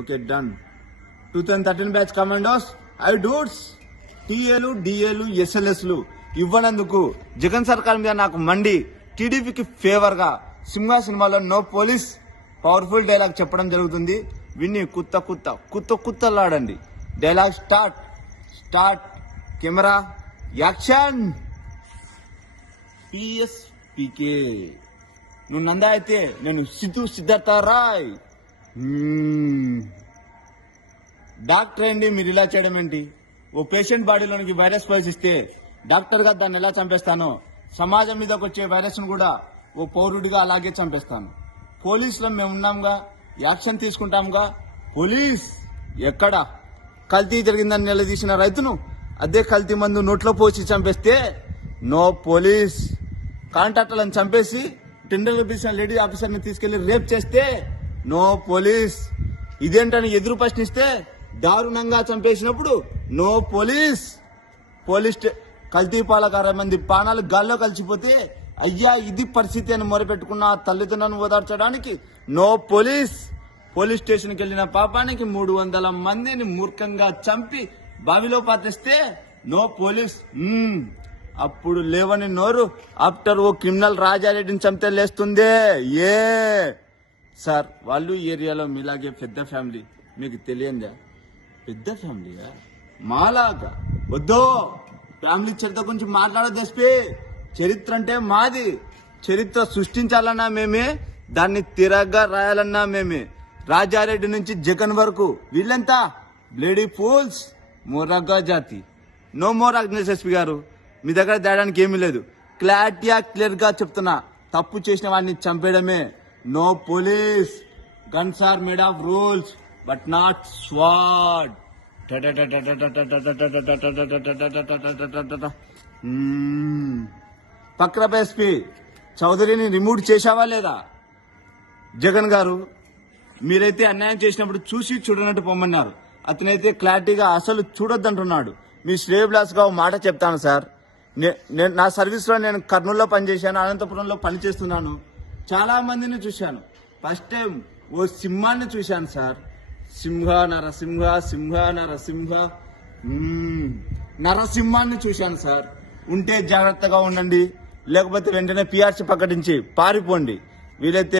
Okay done. 2013 batch commandos ఐ డూట్స్ టీఏలు డిఏలు ఎస్ఎల్ఎస్లు ఇవ్వనందుకు జగన్ సర్కార్ మీద నాకు మండి టీడీపీకి ఫేవర్ గా సింహ సినిమాలో నో పోలీస్ పవర్ఫుల్ డైలాగ్ చెప్పడం జరుగుతుంది. విన్ని కుత్తలాడండి. Dialogue start camera action. పిఎస్పికే నువ్వు నందా అయితే నేను సిద్ధార్థ రాయ్. డాక్టర్ ఏంటి మీరు ఇలా చేయడం ఏంటి? ఓ పేషెంట్ బాడీలోనికి వైరస్ ప్రవేశిస్తే డాక్టర్ గా దాన్ని ఎలా చంపేస్తానో సమాజం మీదకి వచ్చే వైరస్ ను కూడా ఓ పౌరుడిగా అలాగే చంపేస్తాను. పోలీసులో మేము ఉన్నాంగా, యాక్షన్ తీసుకుంటాంగా. పోలీస్ ఎక్కడ? కల్తీ జరిగిందని నిలదీసిన రైతును అదే కల్తీ మందు నోట్లో పోసి చంపేస్తే నో పోలీస్. కాంట్రాక్టర్లను చంపేసి టెండర్లు పిలిచిన లేడీ ఆఫీసర్ని తీసుకెళ్లి రేప్ చేస్తే నో పోలీస్. ఇదేంటని ఎదురు ప్రశ్నిస్తే దారుణంగా చంపేసినప్పుడు నో పోలీస్. కల్తీ పాలకు 60 మంది ప్రాణాలు గాల్లో కలిసిపోతే అయ్యా ఇది పరిస్థితి అని మొరపెట్టుకున్న తల్లిదండ్రులను ఓదార్చడానికి నో పోలీస్. పోలీస్ స్టేషన్కి వెళ్లిన పాపానికి 300 మందిని మూర్ఖంగా చంపి బావిలో పాతేస్తే నో పోలీస్. అప్పుడు లేవని నోరు ఆఫ్టర్ ఓ క్రిమినల్ రాజారెడ్డిని చంపితే లేస్తుందే. ఏ సార్ వాళ్ళు ఏరియాలో మీలాగే పెద్ద ఫ్యామిలీ, మీకు తెలియందా? పెద్ద ఫ్యామిలీయా? మాలాగా వద్దో ఫ్యామిలీ చరిత్ర గురించి మాట్లాడదు ఎస్పీ. చరిత్ర అంటే మాది. చరిత్ర సృష్టించాలన్నా మేమే, దాన్ని తిరగ్గా రాయాలన్నా మేమే. రాజారెడ్డి నుంచి జగన్ వరకు వీళ్ళంతా బ్లేడీ ఫూల్స్, మొరగా జాతి. నో మోర్ అగ్నేష్ ఎస్పీ గారు, మీ దగ్గర తేడానికి ఏమీ లేదు. క్లియర్ గా చెప్తున్నా, తప్పు చేసిన వాడిని చంపేయడమే. No police. Guns are made of rules but not squad. పక్రప ఎస్పీ చౌదరిని రిమూవ్ చేశావా లేదా? జగన్ గారు మీరైతే అన్యాయం చేసినప్పుడు చూసి చూడనట్టు పొమ్మన్నారు. అతనైతే క్లారిటీగా అసలు చూడొద్దంటున్నాడు. మీ శ్రేయబ్లాస్ గా మాట చెప్తాను సార్. నా సర్వీస్ లో నేను కర్నూలులో పనిచేశాను, అనంతపురంలో పనిచేస్తున్నాను. చాలా మందిని చూశాను. ఫస్ట్ టైం ఓ సింహాన్ని చూశాను సార్. నరసింహాన్ని చూశాను సార్. ఉంటే జాగ్రత్తగా ఉండండి, లేకపోతే వెంటనే పిఆర్సీ ప్రకటించి పారిపోండి. వీలైతే